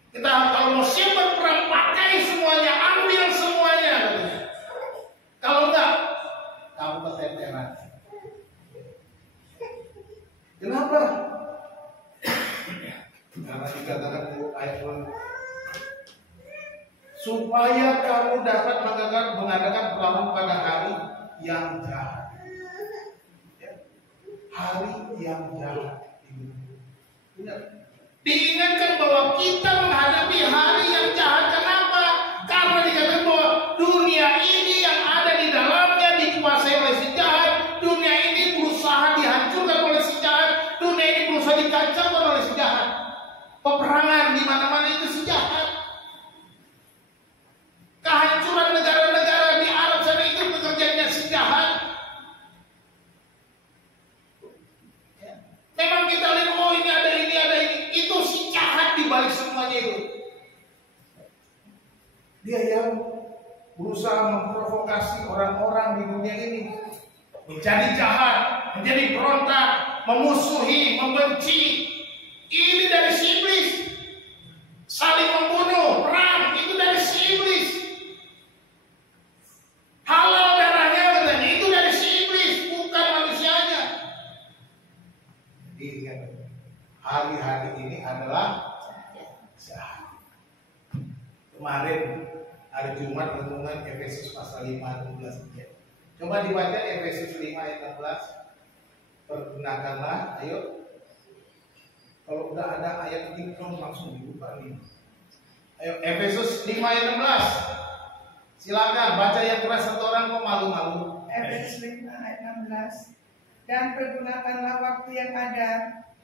Kita kalau mau siap berperang, pakai semuanya, ambil semuanya. Kalau enggak, kamu keteteran. Kenapa? Karena dikatakan di ayat 1, supaya kamu dapat mengadakan perlawanan pada hari yang jahat. Ya. Hari yang jahat. Diingatkan bahwa kita menghadapi hari yang jahat. Kenapa? Karena dikatakan bahwa dunia ini yang ada di dalamnya dikuasai oleh si jahat. Dunia ini berusaha dihancurkan oleh si jahat. Dunia ini berusaha dikacaukan oleh si jahat. Peperangan di mana-mana itu si jahat. Kehancuran negara-negara di Arab sana itu pekerjaannya si jahat. berusaha memprovokasi orang-orang di dunia ini menjadi jahat, menjadi berontak, memusuhi, membenci. Ini dari si iblis. Saling membunuh, perang, itu dari si iblis. Halal darahnya katanya, itu dari si iblis, bukan manusianya. Jadi ingat, hari-hari ini adalah jahat. Kemarin hari Jumat renungan Efesus pasal 5 ayat 16. Coba dibaca Efesus 5 ayat 16. Pergunakanlah, ayo. Kalau udah ada ayat ini langsung dibuka nih. Ayo Efesus 5 ayat 16. Silakan baca yang keras, satu orang kok malu-malu. Efesus 5 ayat 16. Dan pergunakanlah waktu yang ada,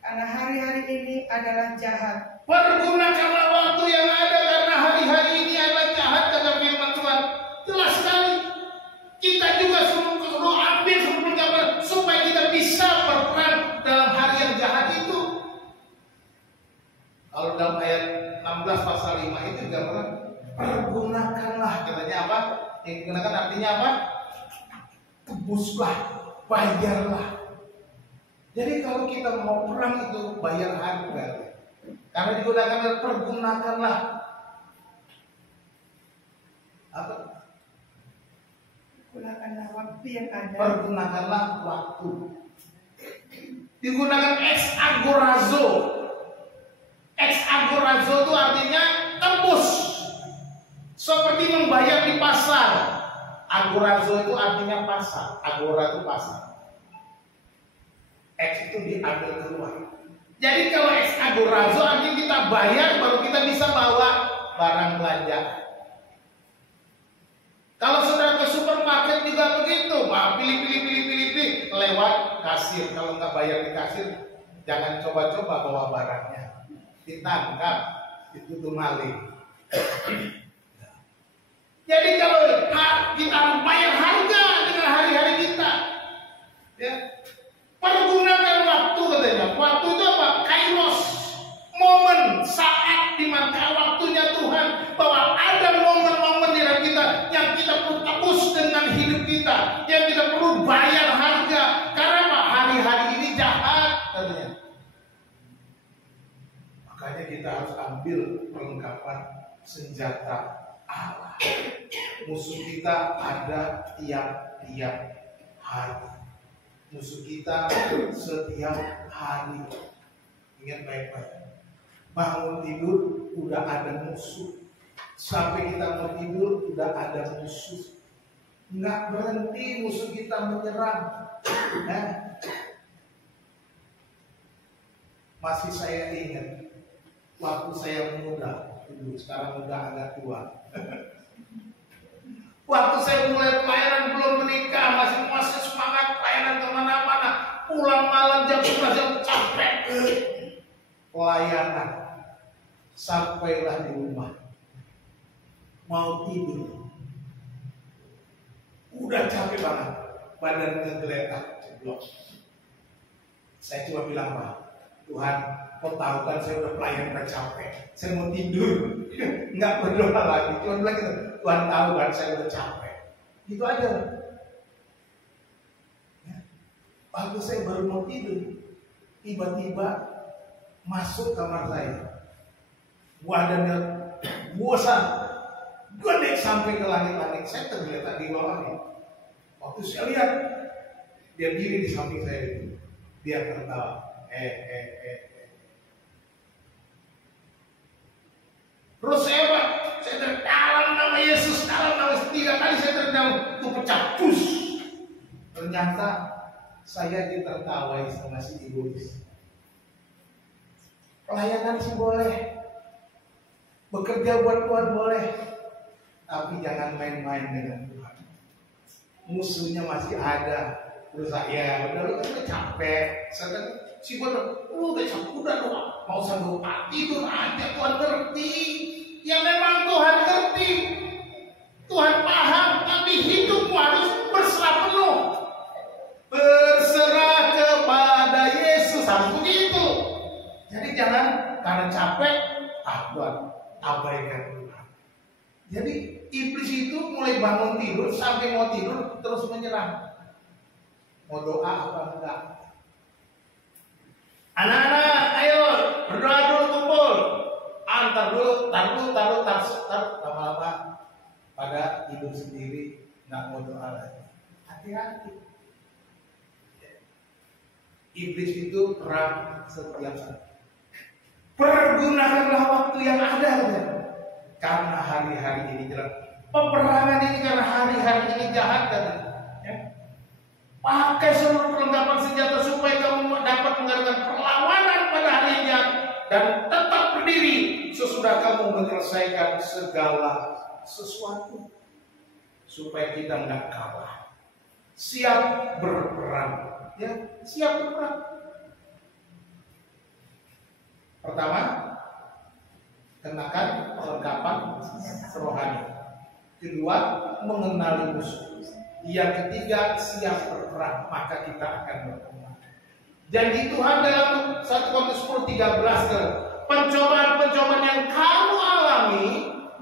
karena hari-hari ini adalah jahat. Pergunakanlah waktu yang ada, karena hari-hari ini adalah jahat, kata firman Tuhan. Jelas sekali. Kita juga perlu ambil sebelum supaya kita bisa berperan dalam hari yang jahat itu. Kalau dalam ayat 16 pasal 5 itu gambaran pergunakanlah, katanya apa? Yang digunakan artinya apa? Tebuslah, bayarlah. Jadi kalau kita mau perang itu bayar harga. Karena digunakan pergunakanlah. Apa? Gunakanlah waktu yang ada. Pergunakanlah waktu. Digunakan ex agorazo. Ex agorazo itu artinya tebus. Seperti membayar di pasar. Agorazo itu artinya pasar. Agora itu pasar. X itu diambil keluar. Jadi kalau ex agorazo artinya kita bayar baru kita bisa bawa barang belanja. Kalau saudara ke supermarket juga begitu, pilih lewat kasir. Kalau nggak bayar di kasir, jangan coba-coba bawa barangnya, ditangkap, itu tuh maling. Jadi kalau kita bayar harga dengan hari-hari kita, ya, pergunakan waktu katanya. Waktu itu apa? Kairos, momen, saat di mana waktunya Tuhan, bahwa ada momen-momen di dalam kita yang kita perlu tebus dengan hidup kita, yang kita perlu bayar harga. Karena apa? Hari-hari ini jahat katanya. Makanya kita harus ambil perlengkapan senjata Allah. Musuh kita ada tiap-tiap hari. Musuh kita setiap hari. Ingat baik-baik. Bangun tidur udah ada musuh. Sampai kita mau tidur udah ada musuh. Nggak berhenti musuh kita menyerang. Masih saya ingat waktu saya muda, sekarang udah agak tua. Waktu saya mulai pelayanan belum menikah, masih semangat pelayanan kemana-mana. Pulang malam jam 11 jam capek. Pelayanan. Sampailah di rumah. Mau tidur. Udah capek banget. Badan ngegeletak. Saya cuma bilang, Pak, Tuhan, kau tahu kan saya udah pelayan udah capek. Saya mau tidur. Nggak berdoa lagi. Cuma bilang gitu, Tuhan tahu kan saya udah capek. Gitu aja. Waktu saya baru mau tidur, tiba-tiba masuk kamar saya. Badannya bosan. Gede sampai ke langit-langit. Saya tergeletak di bawahnya. Waktu saya lihat, dia diri di samping saya itu. Dia tertawa. Terus saya terdalam nama Yesus, dalam nama 3 kali saya terdalam, itu pecah, pus. Ternyata saya ditertawai sama si egois. Pelayanan sih boleh, bekerja buat Tuhan boleh, tapi jangan main-main dengan Tuhan. Musuhnya masih ada. Terus saya, udah lu kan udah capek. Saya si bodoh, udah capek, udah doang. Mau sanggup tidur aja, Tuhan ngerti. Ya memang Tuhan ngerti, Tuhan paham, tapi hidupmu harus berserah penuh. Berserah kepada Yesus, harus begitu. Jadi jangan karena capek, Tuhan abaikan Tuhan. Jadi iblis itu mulai bangun tidur sampai mau tidur terus menyerang. Mau doa apa enggak? Anak-anak, ayo berdoa dulu kumpul. Antar dulu, taruh, lama-lama pada tidur sendiri, nggak mau doa lagi. Hati-hati. Iblis itu perang setiap saat. Pergunakanlah waktu yang ada, karena hari-hari ini jelas. Peperangan ini karena hari-hari ini jahat, ya. Pakai seluruh perlengkapan senjata supaya kamu dapat mengadakan perlawanan pada harinya dan tetap berdiri sesudah kamu menyelesaikan segala sesuatu, supaya kita nggak kalah. Siap berperang, ya, siap berperang. Pertama, kenakan perlengkapan rohani. Kedua, mengenali musuh. Yang ketiga, siap berperang, maka kita akan berperang. Janji Tuhan dalam 1 Korintus 10:13, pencobaan-pencobaan yang kamu alami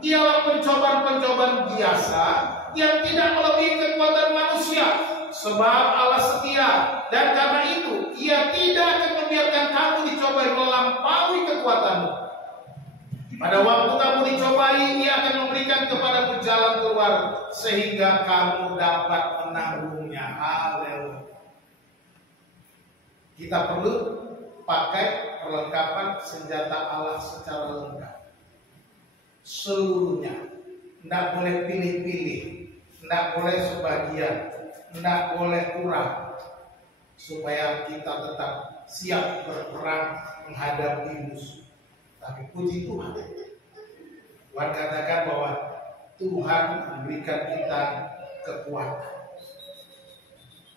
ialah pencobaan-pencobaan biasa yang tidak melebihi kekuatan manusia. Sebab Allah setia, dan karena itu Ia tidak akan membiarkan kamu dicobai melampaui kekuatanmu. Pada waktu kamu dicobai, Ia akan memberikan kepadamu jalan keluar sehingga kamu dapat menanggungnya. Haleluya. Kita perlu pakai perlengkapan senjata Allah secara lengkap, seluruhnya. Tidak boleh pilih-pilih, tidak boleh sebagian, tidak boleh kurang, supaya kita tetap siap berperang menghadapi musuh. Tapi puji Tuhan, Tuhan katakan bahwa Tuhan memberikan kita kekuatan.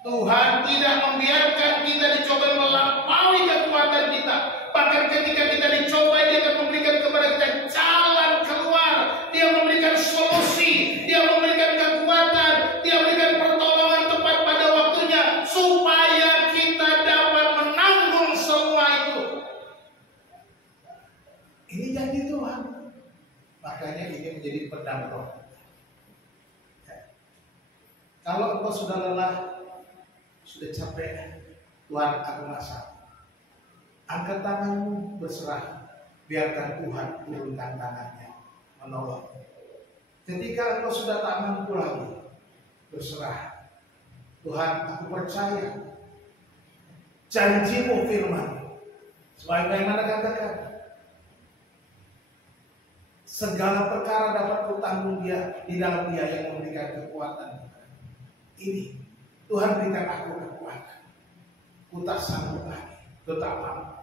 Tuhan tidak membiarkan kita dicoba melampaui kekuatan kita. Bahkan ketika kita dicoba, Dia akan memberikan kepada kita jalan keluar. Dia memberikan solusi, Dia memberikan kekuatan, Dia memberikan pertolongan tepat pada waktunya, supaya kita dapat menanggung semua itu. Ini janji Tuhan. Makanya ini menjadi pedang roh. Kalau engkau sudah lelah, sudah capek, Tuhan aku masak, angkat tanganmu, berserah, biarkan Tuhan turunkan tangannya menolong. Ketika engkau sudah tak mampu lagi, berserah, Tuhan aku percaya janjimu firman, sebagaimana katakan, segala perkara dapat kutanggung Dia di dalam Dia yang memberikan kekuatan. Ini Tuhan berikan aku kekuatan. Ku tak sanggup lagi, tetap mampu.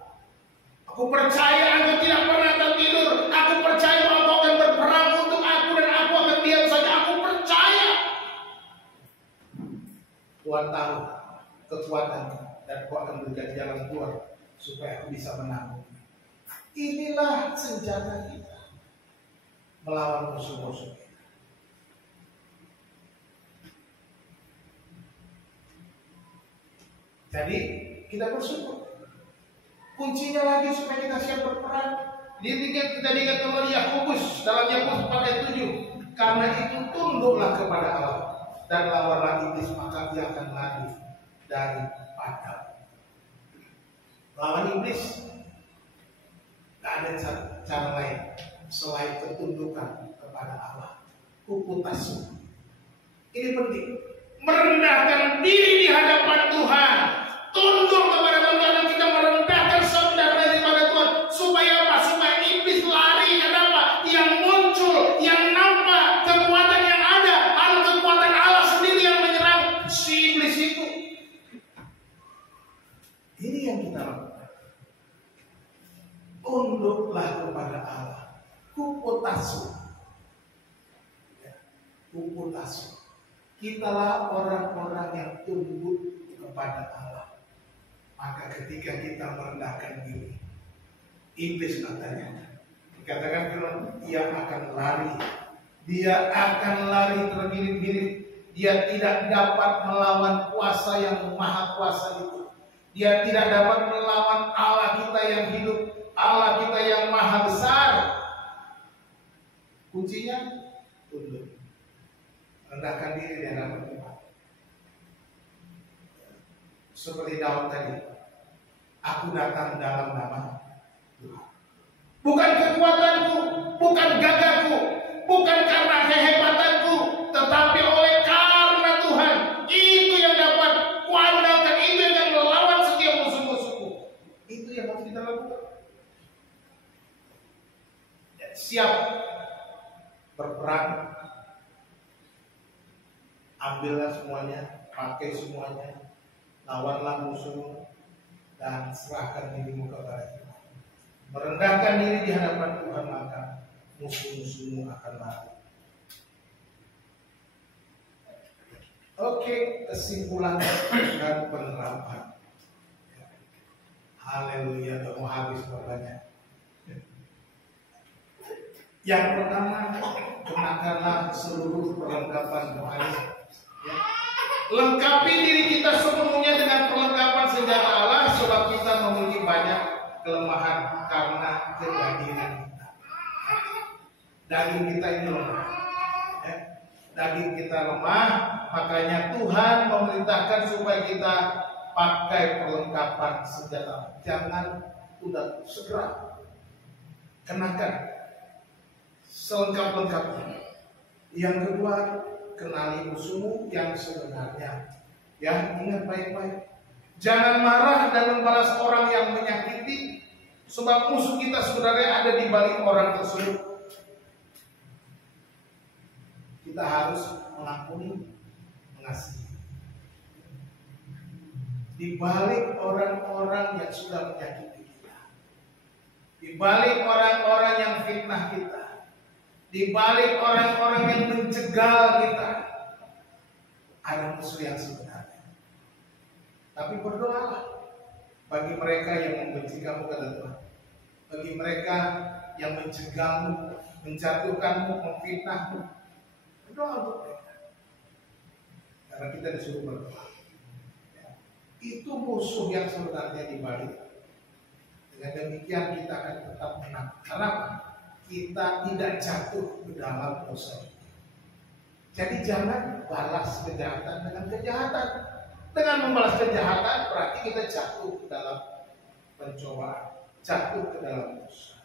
Aku percaya Engkau tidak pernah tertidur. Aku percaya bahwa Engkau akan berperang untuk aku dan aku akan diam saja. Aku percaya. Tuhan tahu kekuatan dan Engkau akan berikan jalan keluar supaya aku bisa menanggung. Inilah senjata kita melawan musuh-musuh kita. Jadi kita bersyukur. Kuncinya lagi supaya kita siap berperang. Kita diingat kembali Yakobus dalam Yakobus 4:7. Karena itu tunduklah kepada Allah dan lawanlah iblis, maka dia akan lari daripada. Lawan iblis, tidak ada cara lain selain ketundukan kepada Allah. Kuputasu. Ini penting. Merendahkan diri di hadapan Tuhan. Tunduk kepada Tuhan dan kita merendahkan saudara daripada Tuhan. Supaya apa? Supaya iblis lari. Kenapa? Yang muncul, yang nampak kekuatan yang ada adalah kekuatan Allah sendiri yang menyerang si iblis itu. Ini yang kita lakukan. Tunduklah kepada Allah. Kuputasu. Kuputasu. Kitalah orang-orang yang tunduk kepada Allah. Maka ketika kita merendahkan diri, iblis katanya, dikatakan firman, dia akan lari. Dia akan lari terbirit-birit. Dia tidak dapat melawan kuasa yang maha kuasa itu. Dia tidak dapat melawan Allah kita yang hidup, Allah kita yang maha besar. Kuncinya tunduk. Rendahkan diri di hadapan Tuhan. Seperti Daud tadi, aku datang dalam nama Tuhan. Bukan kekuatanku, bukan gagahku, bukan karena kehebatanku, tetapi oleh karena Tuhan. Itu yang dapat kuandalkan, itu yang akan melawan setiap musuh-musuhku. Itu yang harus kita lakukan. Siap berperang, ambillah semuanya, pakai semuanya, lawanlah musuh dan serahkan dirimu kepada Tuhan. Merendahkan diri di hadapan Tuhan, maka musuh-musuhmu akan lari. Oke, kesimpulan dan penerapan. Haleluya, udah mau habis banyak. Yang pertama, kenakanlah seluruh perlengkapan rohani. Ya. Lengkapi diri kita sepenuhnya dengan perlengkapan senjata Allah, sebab kita memiliki banyak kelemahan karena kedagingan kita. Daging kita ini lemah. Ya. Daging kita lemah, makanya Tuhan memerintahkan supaya kita pakai perlengkapan senjata. Jangan udah segera kenakan selengkap-lengkapnya. Yang kedua, kenali musuhmu yang sebenarnya. Ya, ingat baik-baik. Jangan marah dan membalas orang yang menyakiti, sebab musuh kita sebenarnya ada di balik orang tersebut. Kita harus mengampuni, mengasihi. Di balik orang-orang yang sudah menyakiti kita, di balik orang-orang yang fitnah kita, di balik orang-orang yang mencegal kita, ada musuh yang sebenarnya. Tapi berdoalah bagi mereka yang membenci kamu, kata Tuhan. Bagi mereka yang mencegalmu, menjatuhkanmu, memfitnahmu, berdoa untuk mereka. Karena kita disuruh berdoa. Ya. Itu musuh yang sebenarnya di balik. Dengan demikian kita akan tetap menang. Kenapa? Kita tidak jatuh ke dalam dosa. Jadi jangan balas kejahatan dengan kejahatan. Dengan membalas kejahatan berarti kita jatuh ke dalam pencobaan, jatuh ke dalam dosa.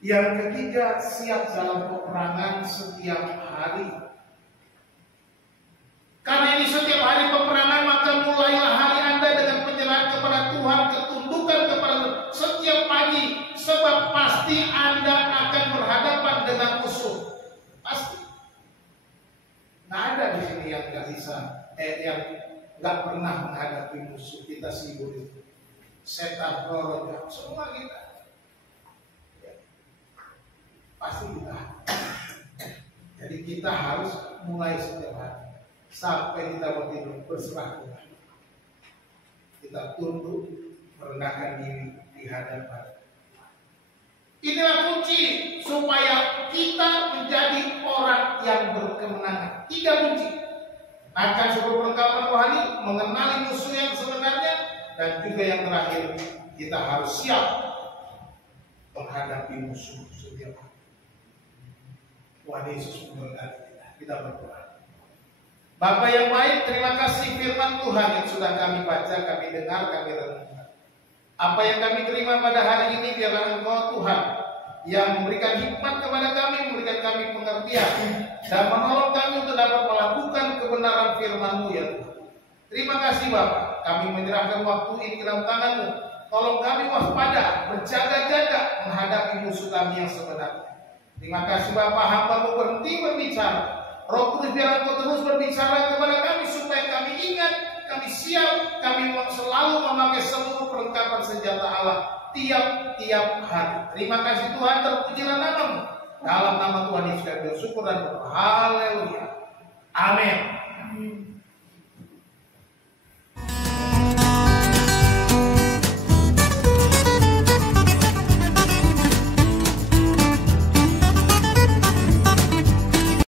Yang ketiga, siap dalam peperangan setiap hari. Karena ini setiap hari peperangan, maka mulailah hari Anda dengan penyerahan kepada Tuhan, ketundukan kepada setiap pagi. Sebab pasti Anda akan berhadapan dengan musuh. Pasti. Nggak ada di sini yang nggak bisa, yang nggak pernah menghadapi musuh. Kita sibuk itu. Setan, roh, semua kita. Ya. Pasti kita. Jadi kita harus mulai setiap hari sampai kita mau tidur berserah Tuhan. Kita tunduk, merendahkan diri di hadapan. Inilah kunci supaya kita menjadi orang yang berkemenangan. 3 kunci. Akan seluruh perlengkapan rohani, mengenali musuh yang sebenarnya, dan juga yang terakhir, kita harus siap menghadapi musuh setiap hari. Tuhan Yesus memberkati kita. Kita berdoa. Bapa yang baik, terima kasih firman Tuhan yang sudah kami baca, kami dengar, kami renungkan. Apa yang kami terima pada hari ini, biarlah Engkau Tuhan yang memberikan hikmat kepada kami, memberikan kami pengertian, dan menolong kami untuk dapat melakukan kebenaran firman-Mu ya Tuhan. Terima kasih Bapa, kami menyerahkan waktu ini ke dalam tangan-Mu. Tolong kami waspada, berjaga-jaga menghadapi musuh kami yang sebenarnya. Terima kasih Bapa, hamba-Mu berhenti berbicara. Roh Kudus biar Engkau terus berbicara kepada kami supaya kami ingat, kami siap, kami selalu memakai seluruh perlengkapan senjata Allah tiap-tiap hari. Terima kasih Tuhan, terpujilah nama-Mu. Dalam nama Tuhan Yesus kami bersyukur dan berdoa. Haleluya. Amin.